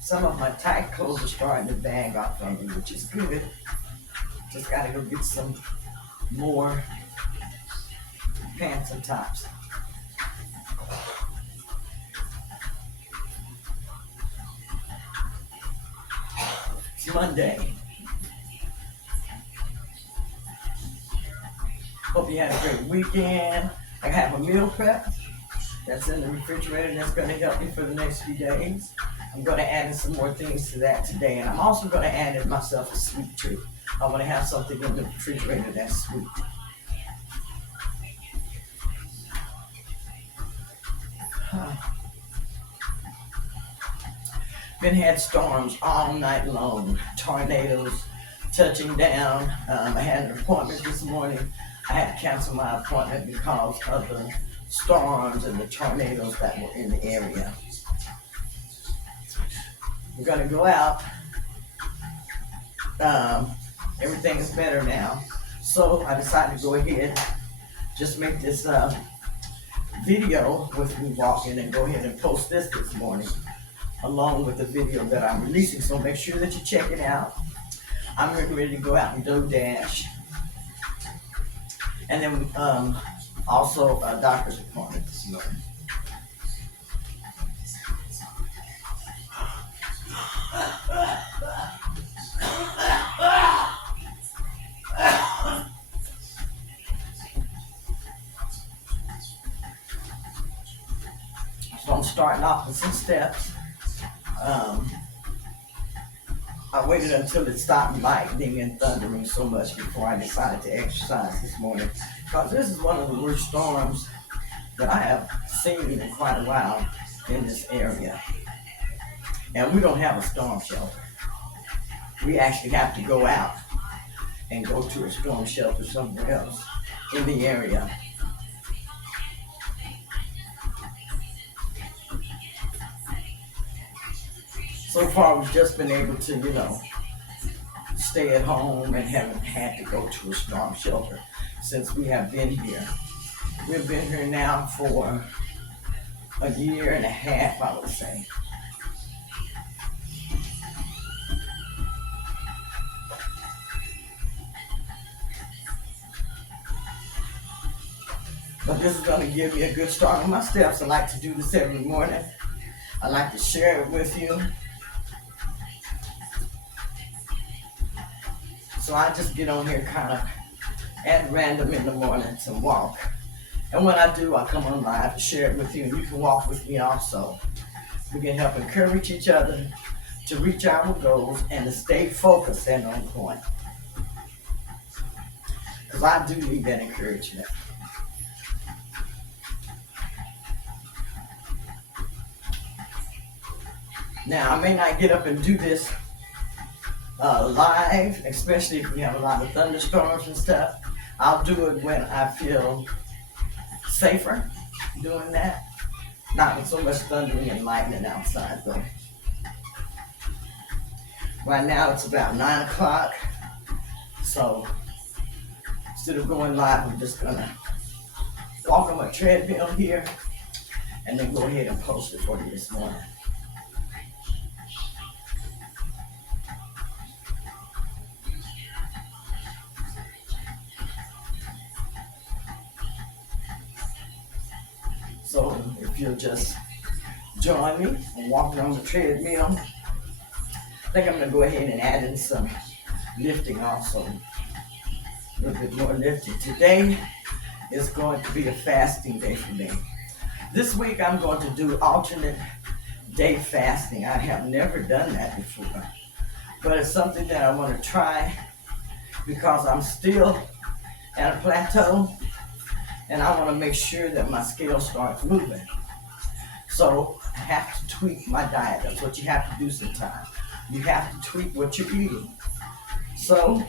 Some of my tight clothes are starting to bag off on me, which is good. Just gotta go get some more pants and tops. It's Monday. Hope you had a great weekend. I have a meal prep that's in the refrigerator that's going to help me for the next few days. I'm going to add in some more things to that today, and I'm also going to add in myself a sweet treat. I want to have something in the refrigerator that's sweet. Been had storms all night long, tornadoes touching down. I had an appointment this morning. I had to cancel my appointment because of the storms and the tornadoes that were in the area. We're gonna go out. Everything is better now. So I decided to go ahead, just make this video with me walking and go ahead and post this morning, along with the video that I'm releasing. So make sure that you check it out. I'm ready to go out and do dash. And then also a doctor's appointment this morning. So I'm starting off with some steps. I waited until it stopped lightning and thundering so much before I decided to exercise this morning, because this is one of the worst storms that I have seen in quite a while in this area. And we don't have a storm shelter. We actually have to go out and go to a storm shelter somewhere else in the area. So far, we've just been able to, stay at home and haven't had to go to a storm shelter since we have been here. We've been here now for a year and a half, I would say. But this is going to give me a good start on my steps. I like to do this every morning. I like to share it with you. So I just get on here kind of at random in the morning to walk. And when I do, I come on live to share it with you. And you can walk with me also. We can help encourage each other to reach our goals and to stay focused and on point. Because I do need that encouragement. Now, I may not get up and do this live, especially if we have a lot of thunderstorms and stuff. I'll do it when I feel safer doing that. Not with so much thundering and lightning outside though. Right now it's about 9 o'clock. So instead of going live, I'm just gonna walk on my treadmill here and then go ahead and post it for you this morning. So if you'll just join me and walking on the treadmill, I think I'm going to go ahead and add in some lifting also. A little bit more lifting. Today is going to be a fasting day for me. This week I'm going to do alternate day fasting. I have never done that before, but it's something that I want to try because I'm still at a plateau and I want to make sure that my scale starts moving. So I have to tweak my diet. That's what you have to do sometimes. You have to tweak what you're eating. So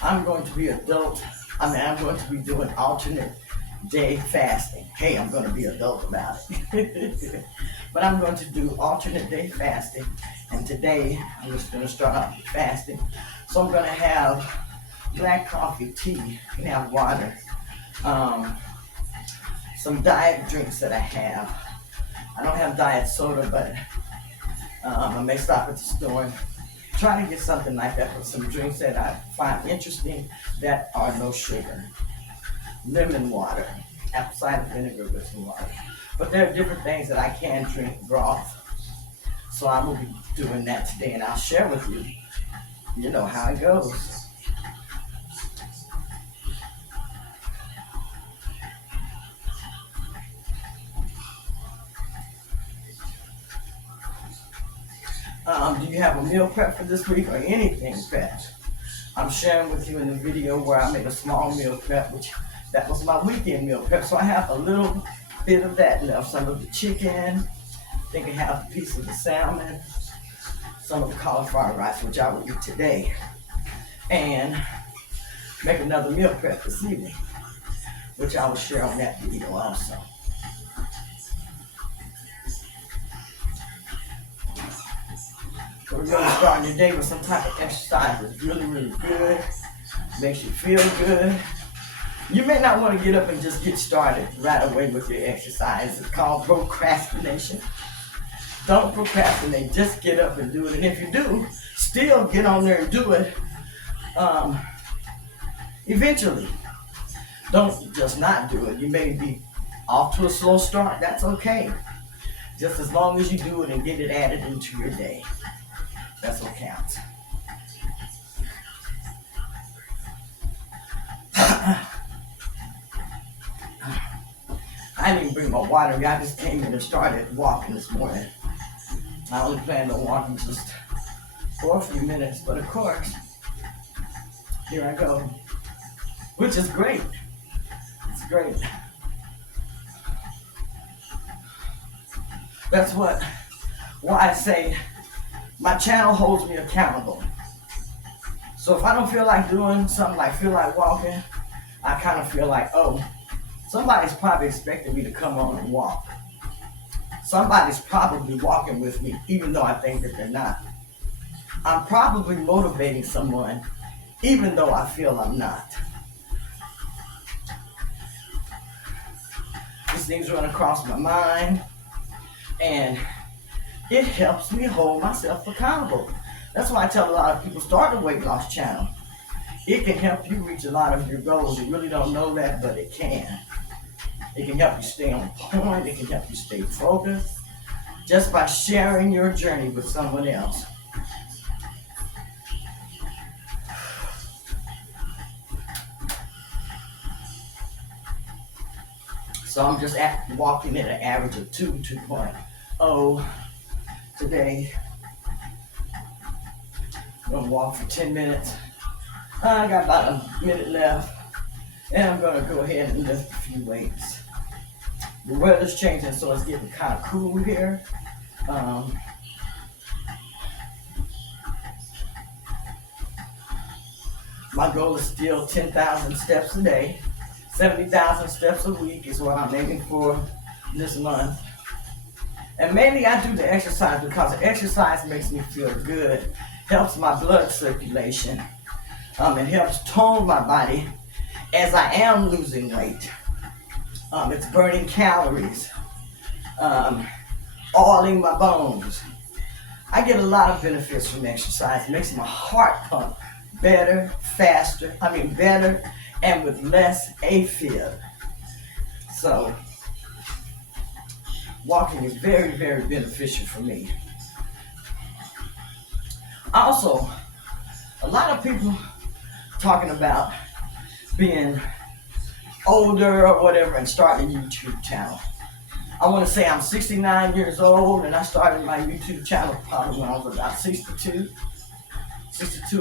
I'm going to be I'm going to be doing alternate day fasting. Hey, I'm going to be adult about it. But I'm going to do alternate day fasting. And today, I'm just going to start off with fasting. So I'm going to have black coffee, tea, and have water. Some diet drinks that I have. I don't have diet soda, but I may stop at the store. Try to get something like that with some drinks that I find interesting that are no sugar. Lemon water, apple cider vinegar with some water. But there are different things that I can drink, broth. So I will be doing that today and I'll share with you, how it goes. Do you have a meal prep for this week or anything prepped? I'm sharing with you in the video where I made a small meal prep, that was my weekend meal prep. So I have a little bit of that left. Some of the chicken, I think I have a piece of the salmon, some of the cauliflower rice, which I will eat today, and make another meal prep this evening, which I will share on that video also. So we're going to start your day with some type of exercise that's really, really good, makes you feel good. You may not want to get up and just get started right away with your exercise. It's called procrastination. Don't procrastinate, just get up and do it. And if you do, still get on there and do it eventually. Don't just not do it. You may be off to a slow start, that's okay. Just as long as you do it and get it added into your day. That's what counts. I didn't even bring my water. I just came in and started walking this morning. I only planned on walking just for a few minutes, but of course, here I go, which is great. It's great. That's why I say my channel holds me accountable. So if I don't feel like doing something, like feel like walking, I kind of feel like, oh, somebody's probably expecting me to come on and walk. Somebody's probably walking with me, even though I think that they're not. I'm probably motivating someone, even though I feel I'm not. These things run across my mind, and it helps me hold myself accountable. That's why I tell a lot of people, start a weight loss channel. It can help you reach a lot of your goals. You really don't know that, but it can. It can help you stay on point. It can help you stay focused just by sharing your journey with someone else. So I'm just walking at an average of 2.0 today. I'm gonna walk for 10 minutes. I got about a minute left, and I'm gonna go ahead and lift a few weights. The weather's changing, so it's getting kind of cool here. My goal is still 10,000 steps a day. 70,000 steps a week is what I'm aiming for this month. And mainly I do the exercise because the exercise makes me feel good, helps my blood circulation. It helps tone my body as I am losing weight. It's burning calories, oiling my bones. I get a lot of benefits from exercise. It makes my heart pump better, better and with less AFib. So, walking is very, very beneficial for me. Also, a lot of people talking about being older or whatever and start a YouTube channel. I want to say I'm 69 years old, and I started my YouTube channel probably when I was about 62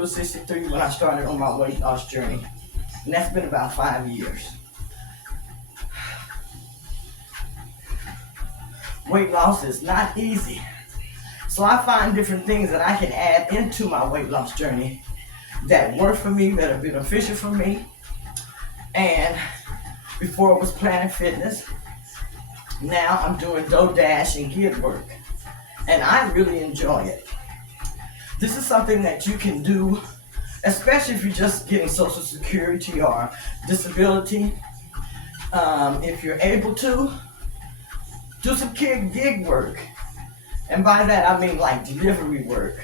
or 63 when I started on my weight loss journey. And that's been about 5 years. Weight loss is not easy. So I find different things that I can add into my weight loss journey that work for me, that are beneficial for me. And before it was Planet Fitness, now I'm doing DoorDash and gig work. And I really enjoy it. This is something that you can do, especially if you're just getting Social Security or disability. If you're able to, do some gig work. And by that I mean like delivery work,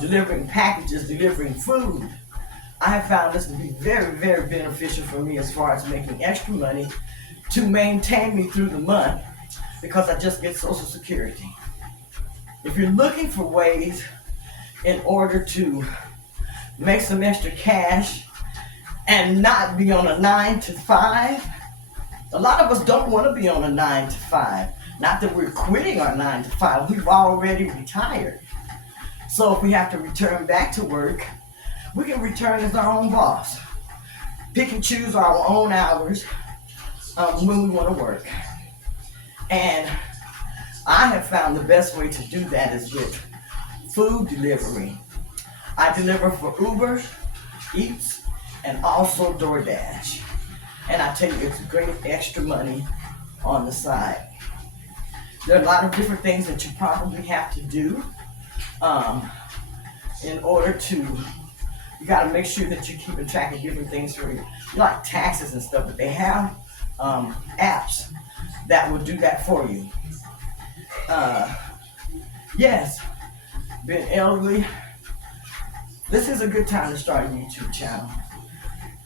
delivering packages, delivering food. I have found this to be very, very beneficial for me as far as making extra money to maintain me through the month because I just get Social Security. If you're looking for ways in order to make some extra cash and not be on a 9 to 5, a lot of us don't want to be on a 9 to 5. Not that we're quitting our 9 to 5, we've already retired. So if we have to return back to work, we can return as our own boss. Pick and choose our own hours when we want to work. And I have found the best way to do that is with food delivery. I deliver for Uber Eats and also DoorDash. And I tell you, it's great extra money on the side. There are a lot of different things that you probably have to do in order to, you got to make sure that you're keeping track of different things for you, like taxes and stuff, but they have apps that will do that for you. Yes, being elderly, this is a good time to start a YouTube channel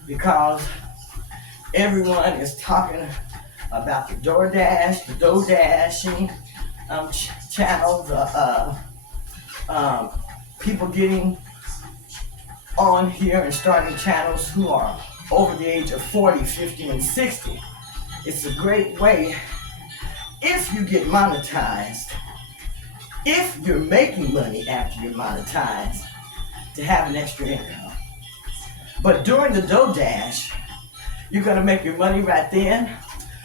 because everyone is talking about the DoorDash, the DoorDashing channel, the people getting on here and starting channels who are over the age of 40, 50, and 60. It's a great way if you get monetized, if you're making money after you're monetized, to have an extra income. But during the DoorDash, you're gonna make your money right then.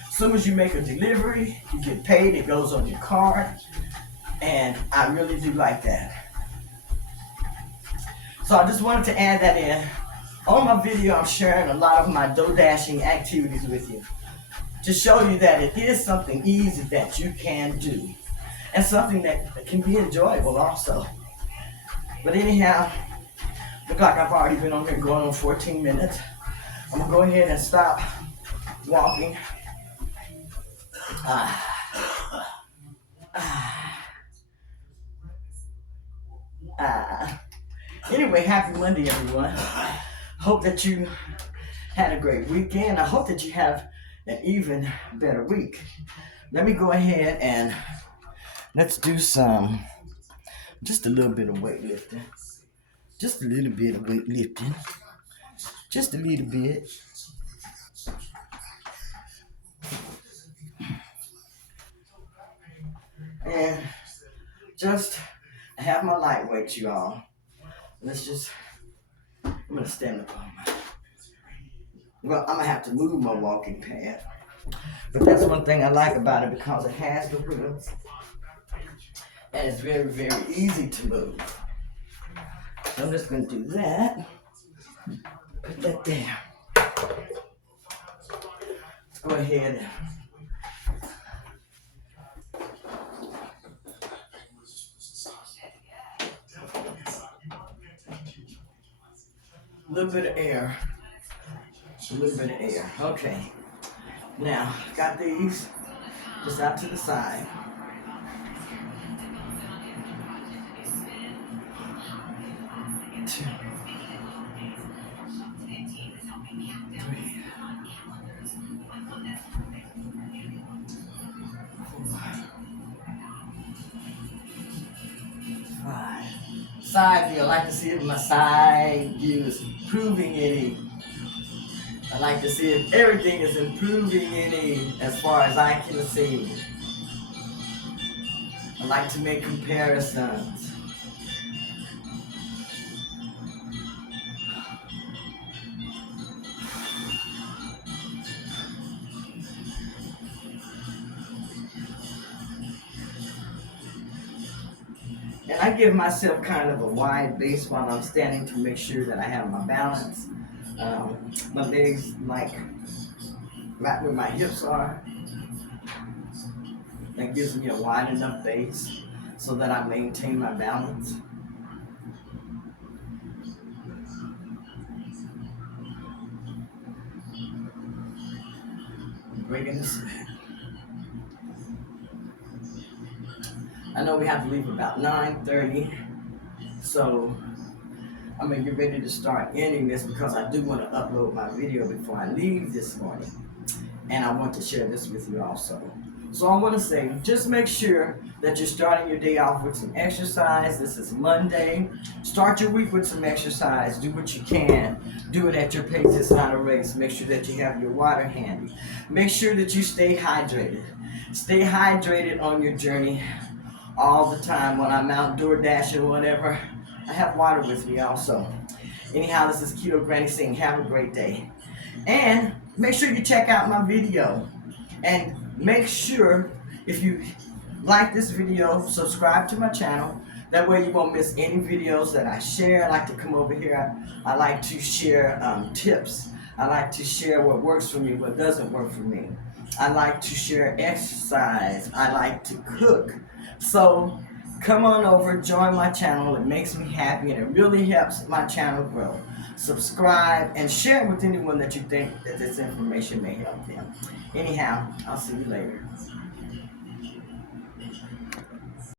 As soon as you make a delivery, you get paid, it goes on your card, and I really do like that. So I just wanted to add that in. On my video, I'm sharing a lot of my DoorDashing activities with you to show you that it is something easy that you can do and something that can be enjoyable also. But anyhow, look like I've already been on here going on 14 minutes. I'm gonna go ahead and stop walking. Anyway, happy Monday, everyone. Hope that you had a great weekend. I hope that you have an even better week. Let me go ahead and let's do just a little bit of weightlifting. Just a little bit of weightlifting. Just a little bit. And just have my light weights, you all. I'm gonna stand up on well, I'm gonna have to move my walking pad. But that's one thing I like about it because it has the wheels. And it's very, very easy to move. So I'm just gonna do that. Put that there. Let's go ahead. A little bit of air. A little bit of air. Okay. Now, got these just out to the side. Two, 3, 4, 5. Side view. I like to see it in my side view is proving any I like to see if everything is improving any as far as I can see. I like to make comparisons. And I give myself kind of a wide base while I'm standing to make sure that I have my balance. My legs like right where my hips are. That gives me a wide enough base so that I maintain my balance. Breaking this. I know we have to leave about 9:30, so I'm gonna get ready to start ending this because I do want to upload my video before I leave this morning, and I want to share this with you also. So I want to say, just make sure that you're starting your day off with some exercise. This is Monday. Start your week with some exercise. Do what you can. Do it at your pace. It's not a race. Make sure that you have your water handy. Make sure that you stay hydrated. Stay hydrated on your journey all the time. When I'm out door dashing or whatever, I have water with me also. Anyhow, this is Keto Granny saying have a great day. And make sure you check out my video. And make sure if you like this video, subscribe to my channel. That way you won't miss any videos that I share. I like to come over here. I like to share tips. I like to share what works for me, what doesn't work for me. I like to share exercise. I like to cook. So come on over, join my channel. It makes me happy and it really helps my channel grow. Subscribe and share it with anyone that you think that this information may help them. Anyhow, I'll see you later.